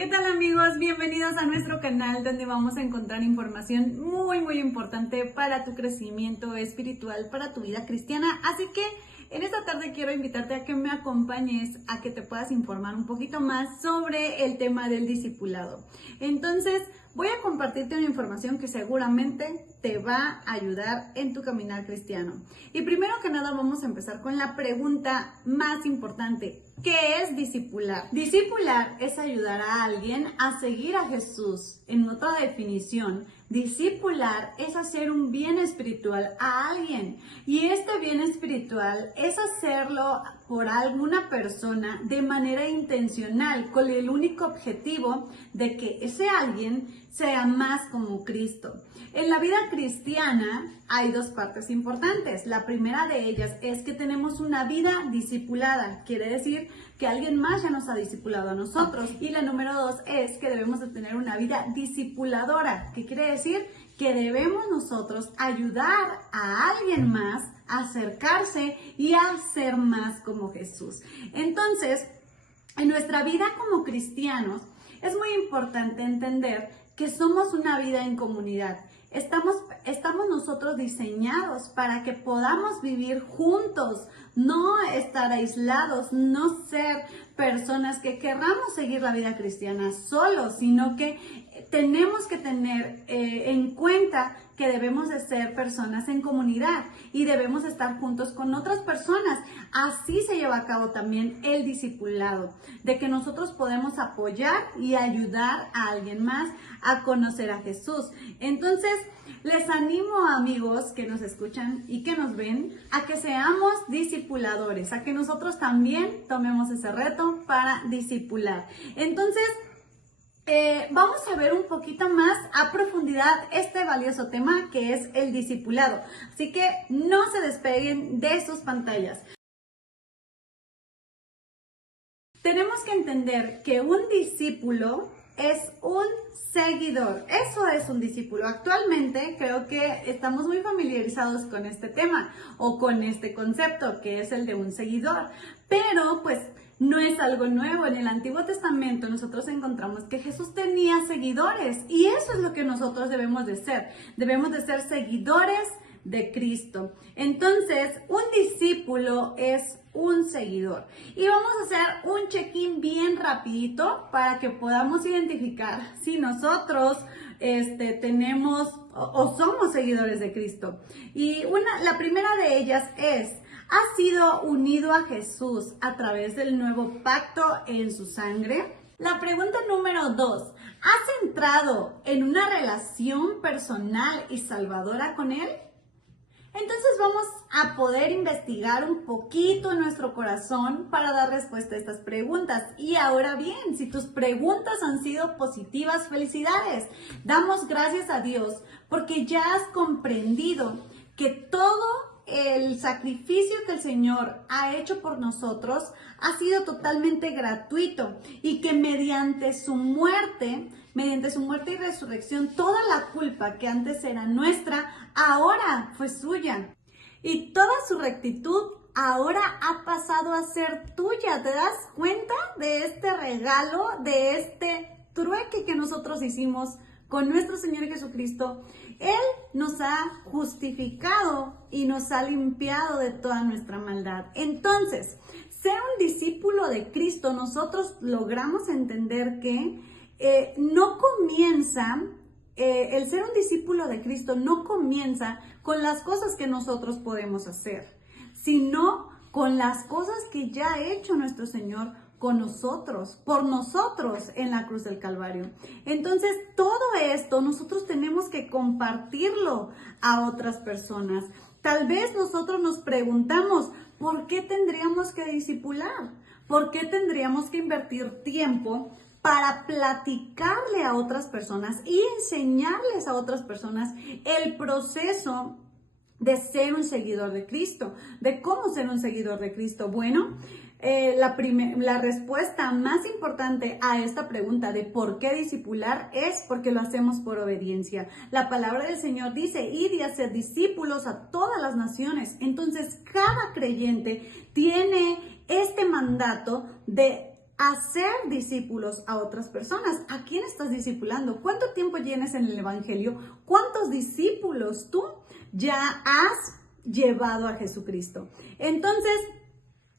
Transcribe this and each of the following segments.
¿Qué tal amigos? Bienvenidos a nuestro canal donde vamos a encontrar información muy importante para tu crecimiento espiritual, para tu vida cristiana. Así que en esta tarde quiero invitarte a que me acompañes a que te puedas informar un poquito más sobre el tema del discipulado. Entonces voy a compartirte una información que seguramente te va a ayudar en tu caminar cristiano. Y primero que nada vamos a empezar con la pregunta más importante. ¿Qué es discipular? Discipular es ayudar a alguien a seguir a Jesús. En otra definición, discipular es hacer un bien espiritual a alguien. Y este bien espiritual es hacerlo por alguna persona de manera intencional, con el único objetivo de que ese alguien sea más como Cristo. En la vida cristiana hay dos partes importantes. La primera de ellas es que tenemos una vida discipulada. Quiere decir que alguien más ya nos ha discipulado a nosotros. Y la número dos es que debemos de tener una vida discipuladora. ¿Qué quiere decir? Que debemos nosotros ayudar a alguien más a acercarse y a ser más como Jesús. Entonces, en nuestra vida como cristianos, es muy importante entender que somos una vida en comunidad. Estamos nosotros diseñados para que podamos vivir juntos, no estar aislados, no ser personas que querramos seguir la vida cristiana solos, sino que tenemos que tener en cuenta que debemos de ser personas en comunidad y debemos estar juntos con otras personas. Así se lleva a cabo también el discipulado, de que nosotros podemos apoyar y ayudar a alguien más a conocer a Jesús. Entonces, les animo, amigos que nos escuchan y que nos ven, a que seamos discipuladores, a que nosotros también tomemos ese reto para discipular. Entonces, vamos a ver un poquito más a profundidad este valioso tema que es el discipulado. Así que no se despeguen de sus pantallas. Tenemos que entender que un discípulo es un seguidor. Eso es un discípulo. Actualmente creo que estamos muy familiarizados con este tema o con este concepto que es el de un seguidor. Pero pues no es algo nuevo. En el Antiguo Testamento nosotros encontramos que Jesús tenía seguidores y eso es lo que nosotros debemos de ser. Debemos de ser seguidores de Cristo. Entonces, un discípulo es un seguidor. Y vamos a hacer un check-in bien rapidito para que podamos identificar si nosotros tenemos o somos seguidores de Cristo. Y la primera de ellas es: ¿has sido unido a Jesús a través del nuevo pacto en su sangre? La pregunta número 2, ¿has entrado en una relación personal y salvadora con Él? Entonces vamos a poder investigar un poquito nuestro corazón para dar respuesta a estas preguntas. Y ahora bien, si tus preguntas han sido positivas, felicidades. Damos gracias a Dios porque ya has comprendido que todo el sacrificio que el Señor ha hecho por nosotros ha sido totalmente gratuito y que mediante su muerte y resurrección, toda la culpa que antes era nuestra, ahora fue suya. Y toda su rectitud ahora ha pasado a ser tuya. ¿Te das cuenta de este regalo, de este trueque que nosotros hicimos con nuestro Señor Jesucristo? Él nos ha justificado y nos ha limpiado de toda nuestra maldad. Entonces, ser un discípulo de Cristo, nosotros logramos entender que el ser un discípulo de Cristo no comienza con las cosas que nosotros podemos hacer, sino con las cosas que ya ha hecho nuestro Señor con nosotros, por nosotros en la cruz del Calvario. Entonces, todo esto nosotros tenemos que compartirlo a otras personas. Tal vez nosotros nos preguntamos, ¿por qué tendríamos que discipular? ¿Por qué tendríamos que invertir tiempo para platicarle a otras personas y enseñarles a otras personas el proceso de ser un seguidor de Cristo, de cómo ser un seguidor de Cristo? Bueno, la respuesta más importante a esta pregunta de por qué discipular es porque lo hacemos por obediencia. La palabra del Señor dice: id y hacer discípulos a todas las naciones. Entonces, cada creyente tiene este mandato de hacer discípulos a otras personas. ¿A quién estás discipulando? ¿Cuánto tiempo llenas en el Evangelio? ¿Cuántos discípulos tú ya has llevado a Jesucristo? Entonces,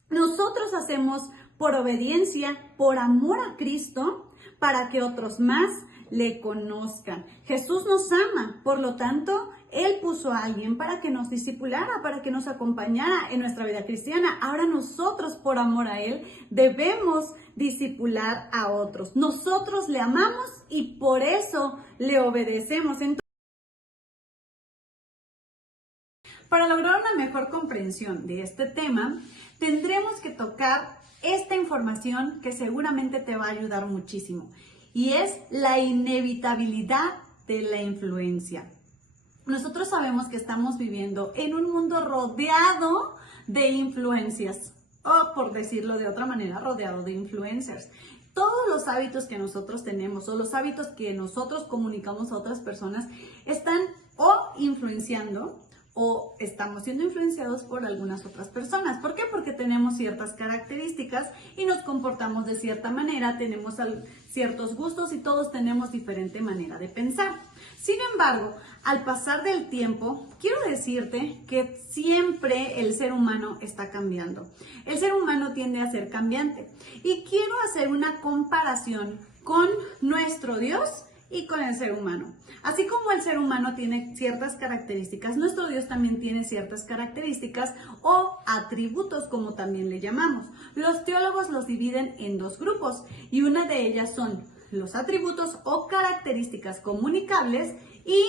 nosotros hacemos por obediencia, por amor a Cristo, para que otros más le conozcan. Jesús nos ama, por lo tanto, Él puso a alguien para que nos discipulara, para que nos acompañara en nuestra vida cristiana. Ahora nosotros, por amor a Él, debemos discipular a otros. Nosotros le amamos y por eso le obedecemos. Entonces, para lograr una mejor comprensión de este tema, tendremos que tocar esta información que seguramente te va a ayudar muchísimo, y es la inevitabilidad de la influencia. Nosotros sabemos que estamos viviendo en un mundo rodeado de influencias, o por decirlo de otra manera, rodeado de influencers. Todos los hábitos que nosotros tenemos o los hábitos que nosotros comunicamos a otras personas están o influenciando o estamos siendo influenciados por algunas otras personas. ¿Por qué? Porque tenemos ciertas características y nos comportamos de cierta manera, tenemos ciertos gustos y todos tenemos diferente manera de pensar. Sin embargo, al pasar del tiempo, quiero decirte que siempre el ser humano está cambiando. El ser humano tiende a ser cambiante. Y quiero hacer una comparación con nuestro Dios y con el ser humano. Así como el ser humano tiene ciertas características, nuestro Dios también tiene ciertas características o atributos, como también le llamamos. Los teólogos los dividen en dos grupos y una de ellas son los atributos o características comunicables y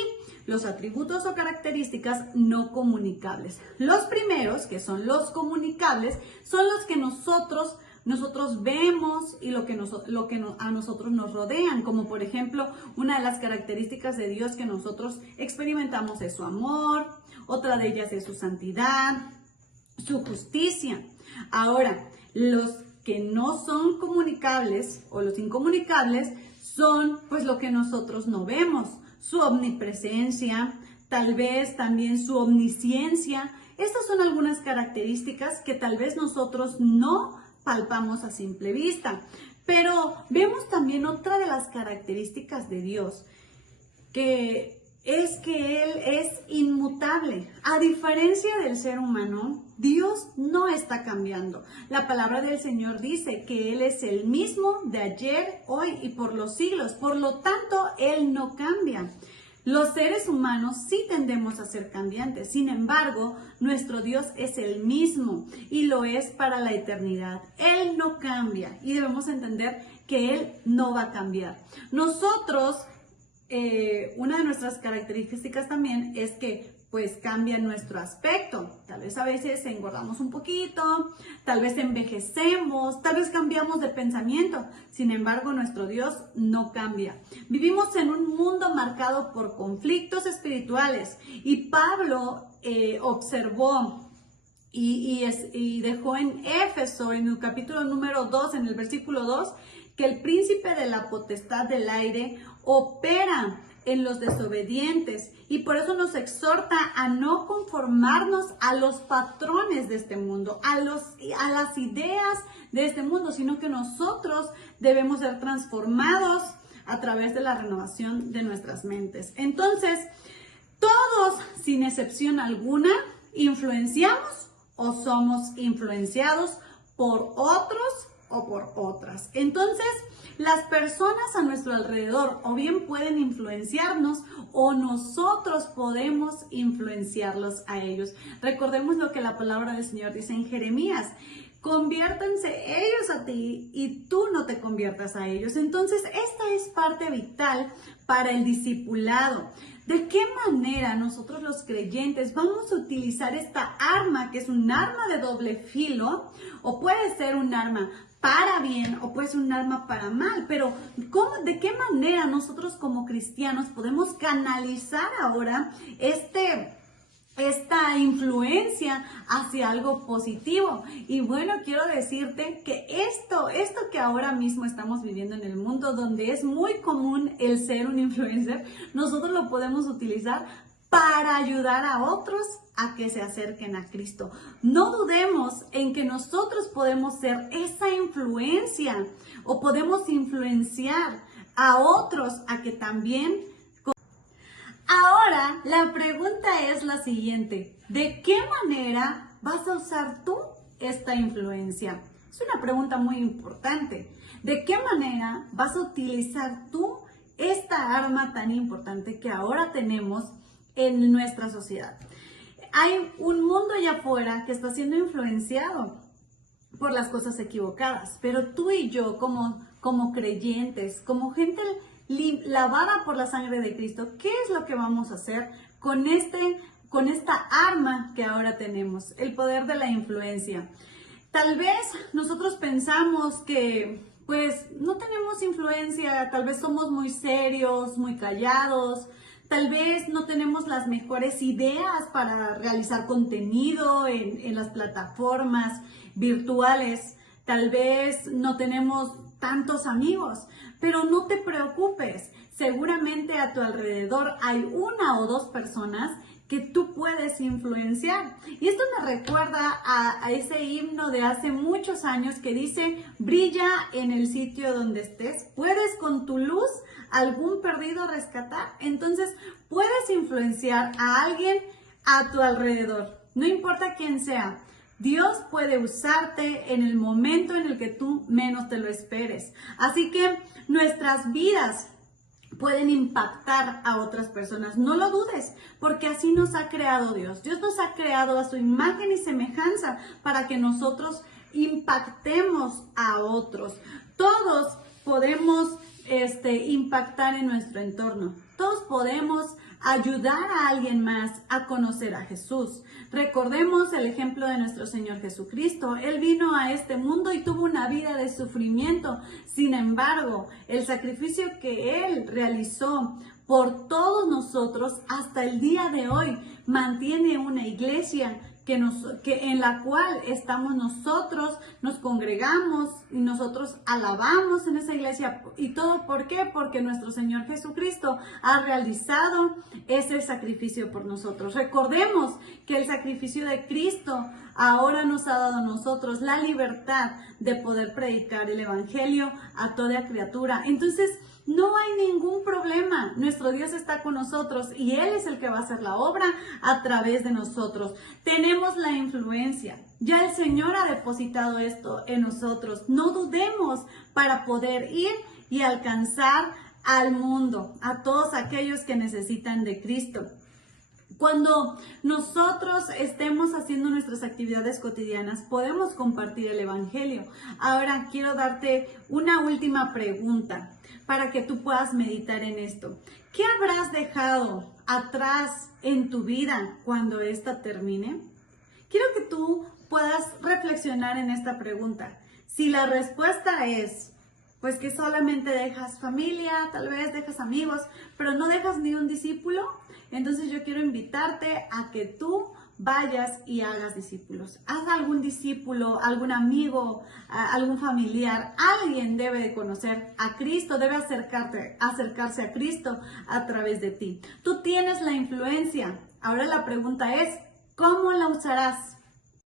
los atributos o características no comunicables. Los primeros, que son los comunicables, son los que nosotros vemos y lo que a nosotros nos rodean, como por ejemplo, una de las características de Dios que nosotros experimentamos es su amor, otra de ellas es su santidad, su justicia. Ahora, los que no son comunicables o los incomunicables son pues lo que nosotros no vemos, su omnipresencia, tal vez también su omnisciencia. Estas son algunas características que tal vez nosotros no palpamos a simple vista, pero vemos también otra de las características de Dios, que Él es inmutable. A diferencia del ser humano, Dios no está cambiando. La palabra del Señor dice que Él es el mismo de ayer, hoy y por los siglos. Por lo tanto, Él no cambia. Los seres humanos sí tendemos a ser cambiantes, sin embargo, nuestro Dios es el mismo y lo es para la eternidad. Él no cambia y debemos entender que Él no va a cambiar. Nosotros, una de nuestras características también es que pues cambia nuestro aspecto. Tal vez a veces engordamos un poquito, tal vez envejecemos, tal vez cambiamos de pensamiento. Sin embargo, nuestro Dios no cambia. Vivimos en un mundo marcado por conflictos espirituales. Y Pablo observó y dejó en Éfeso, en el capítulo número 2, en el versículo 2, que el príncipe de la potestad del aire opera en los desobedientes y por eso nos exhorta a no conformarnos a los patrones de este mundo, a las ideas de este mundo, sino que nosotros debemos ser transformados a través de la renovación de nuestras mentes. Entonces, todos, sin excepción alguna, influenciamos o somos influenciados por otros o por otras. Entonces, las personas a nuestro alrededor o bien pueden influenciarnos o nosotros podemos influenciarlos a ellos. Recordemos lo que la palabra del Señor dice en Jeremías: conviértanse ellos a ti y tú no te conviertas a ellos. Entonces, esta es parte vital para el discipulado. ¿De qué manera nosotros los creyentes vamos a utilizar esta arma, que es un arma de doble filo, o puede ser un arma para bien o puede ser un arma para mal? Pero ¿de qué manera nosotros como cristianos podemos canalizar ahora esta influencia hacia algo positivo? Y bueno, quiero decirte que esto que ahora mismo estamos viviendo en el mundo, donde es muy común el ser un influencer, nosotros lo podemos utilizar para ayudar a otros a que se acerquen a Cristo. No dudemos en que nosotros podemos ser esa influencia o podemos influenciar a otros a que también. Ahora, la pregunta es la siguiente: ¿de qué manera vas a usar tú esta influencia? Es una pregunta muy importante. ¿De qué manera vas a utilizar tú esta arma tan importante que ahora tenemos en nuestra sociedad? Hay un mundo allá afuera que está siendo influenciado por las cosas equivocadas, pero tú y yo como creyentes, como gente lavada por la sangre de Cristo, ¿qué es lo que vamos a hacer con esta arma que ahora tenemos? El poder de la influencia. Tal vez nosotros pensamos que pues no tenemos influencia, tal vez somos muy serios, muy callados, tal vez no tenemos las mejores ideas para realizar contenido en las plataformas virtuales, tal vez no tenemos tantos amigos, pero no te preocupes, seguramente a tu alrededor hay una o dos personas que tú puedes influenciar. Y esto me recuerda a ese himno de hace muchos años que dice: brilla en el sitio donde estés, puedes con tu luz algún perdido rescatar. Entonces puedes influenciar a alguien a tu alrededor, no importa quién sea. Dios puede usarte en el momento en el que tú menos te lo esperes. Así que nuestras vidas pueden impactar a otras personas. No lo dudes, porque así nos ha creado Dios. Dios nos ha creado a su imagen y semejanza para que nosotros impactemos a otros. Todos podemos impactar en nuestro entorno. Todos podemos ayudar a alguien más a conocer a Jesús. Recordemos el ejemplo de nuestro Señor Jesucristo. Él vino a este mundo y tuvo una vida de sufrimiento. Sin embargo, el sacrificio que Él realizó por todos nosotros hasta el día de hoy mantiene una iglesia en la cual estamos nosotros, nos congregamos y nosotros alabamos en esa iglesia. ¿Y todo por qué? Porque nuestro Señor Jesucristo ha realizado ese sacrificio por nosotros. Recordemos que el sacrificio de Cristo ahora nos ha dado a nosotros la libertad de poder predicar el evangelio a toda criatura. Entonces, no hay ningún problema. Nuestro Dios está con nosotros y Él es el que va a hacer la obra a través de nosotros. Tenemos la influencia. Ya el Señor ha depositado esto en nosotros. No dudemos para poder ir y alcanzar al mundo, a todos aquellos que necesitan de Cristo. Cuando nosotros estemos haciendo nuestras actividades cotidianas, podemos compartir el evangelio. Ahora quiero darte una última pregunta para que tú puedas meditar en esto. ¿Qué habrás dejado atrás en tu vida cuando esta termine? Quiero que tú puedas reflexionar en esta pregunta. Si la respuesta es, pues que solamente dejas familia, tal vez dejas amigos, pero no dejas ni un discípulo, entonces yo quiero invitarte a que tú vayas y hagas discípulos. Haz algún discípulo, algún amigo, algún familiar. Alguien debe de conocer a Cristo, debe acercarse a Cristo a través de ti. Tú tienes la influencia. Ahora la pregunta es, ¿cómo la usarás?